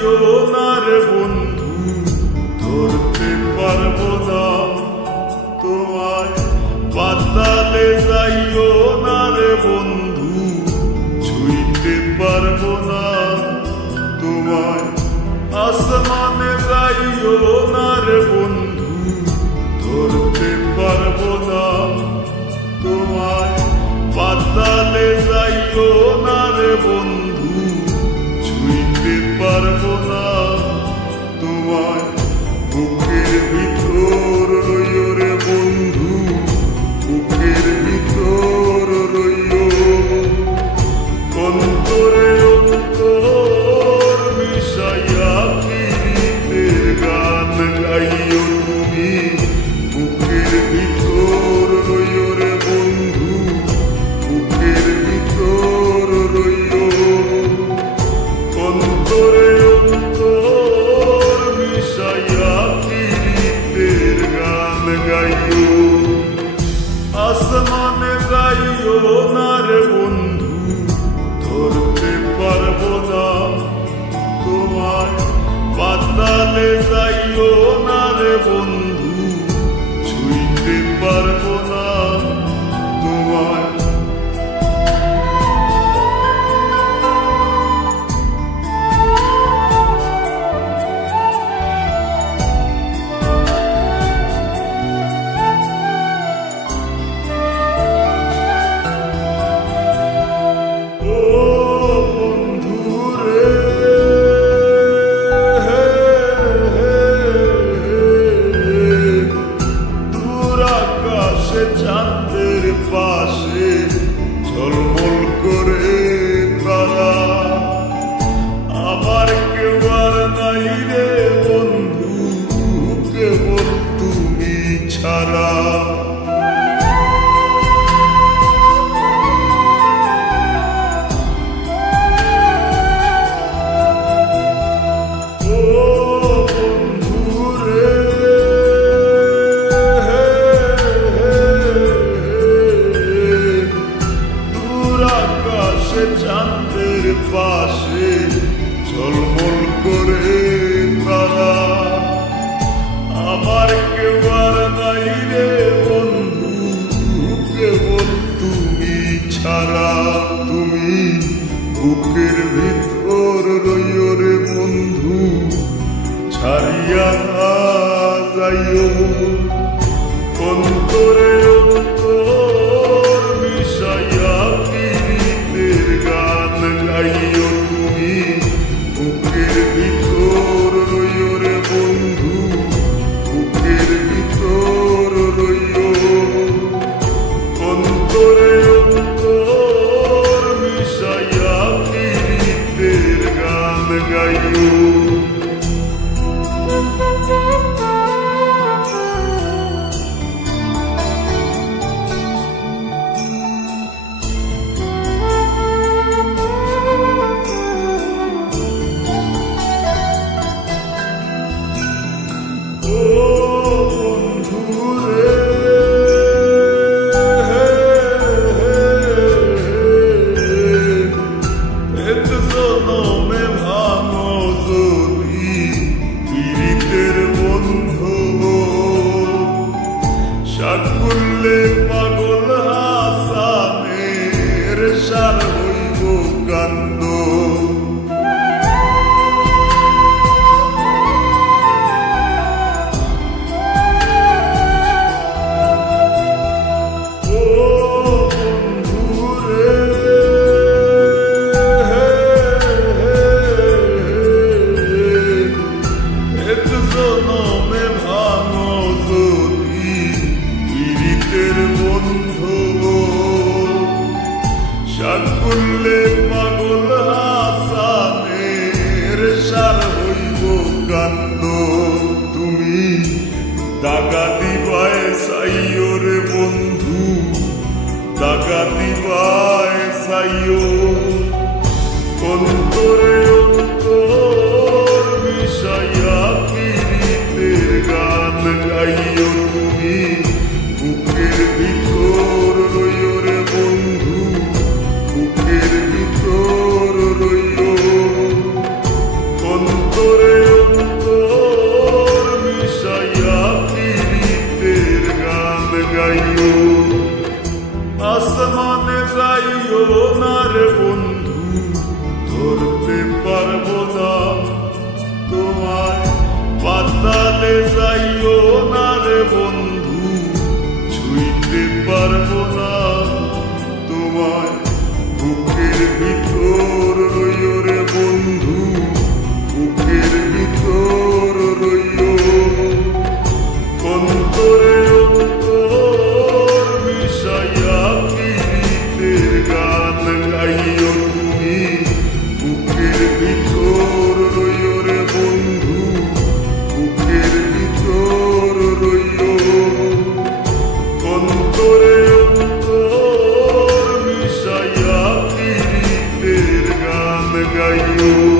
যাইও না রে বন্ধু, ধরতে পারবো না তোমায়। পাতালে যাইও না রে বন্ধু, ছুঁইতে পারবো না তোমায়। আসমানে যাইও না রে বন্ধু, ধরতে পারবো না তোমায়। পাতালে যাইও না রে বন্ধু, ছুঁইতে পারবো না তোমায়। বুকের ভিতর রইও রে বন্ধু, বুকের ভিতর রইও। অন্তরে অন্তর মিশাইয়া পীড়িতের গান গাইও তুমি। বুকের ভিতর রইও রে বন্ধু, বুকের ভিতর রইও। অন্তরে অন্তর মিশাইয়া পীড়িতের গান গাইও। আসমানে যাইও না রে বন্ধু, ধরতে পারবো না তোমায়। পাতালে যাইও না রে বন্ধু, ছুঁইতে পারবো না তোমায়। চাঁদের পাশে ঝলমল করে তারা, আমার কেউ আর নাই রে বন্ধু, কেবল তুমি ছাড়া। চাঁদের পাশে ঝলমল করে তারা, আমার কেউ আর নাই রে বন্ধু, কেবল তুমি ছাড়া। তুমি বুকের ভিতর রইও রে বন্ধু, ছাড়িয়া না যাইও। অন্তরে অন্তর মিশাইয়া পীড়িতের গান গাইও তুমি। বুকের ভিতর রইও রে বন্ধু, বুকের ভিতর রইও। অন্তরে অন্তর মিশাইয়া পীড়িতের গান গাইও। করলে পাগল হাসানের সার হইব কান্দ। করলে পাগল হাসানের সার হইব কান্দ। তুমি দাগা দিবায় সাইও রে বন্ধু, দাগা দিবায় সাইও। অন্তরে অন্তর মিশাইয়া পীড়িতের গান গাইও তুমি। বুকের ভিতর রইও রে বন্ধু, বুকের ভিতর রইও। কাছে যাইও না রে বন্ধু, ছুঁইতে পারবো না তোমায়, বুকের ভিতর রইও রে বন্ধু, বুকের ভিতর রইও। অন্তরে অন্তর মিশাইয়া পীড়িতের গান গাইও তুমি, বুকের ভিতর রইও রে বন্ধু, বুকের ভিতর রইও। অন্তরে অন্তর মিশাইয়া পীড়িতের গান গাইও।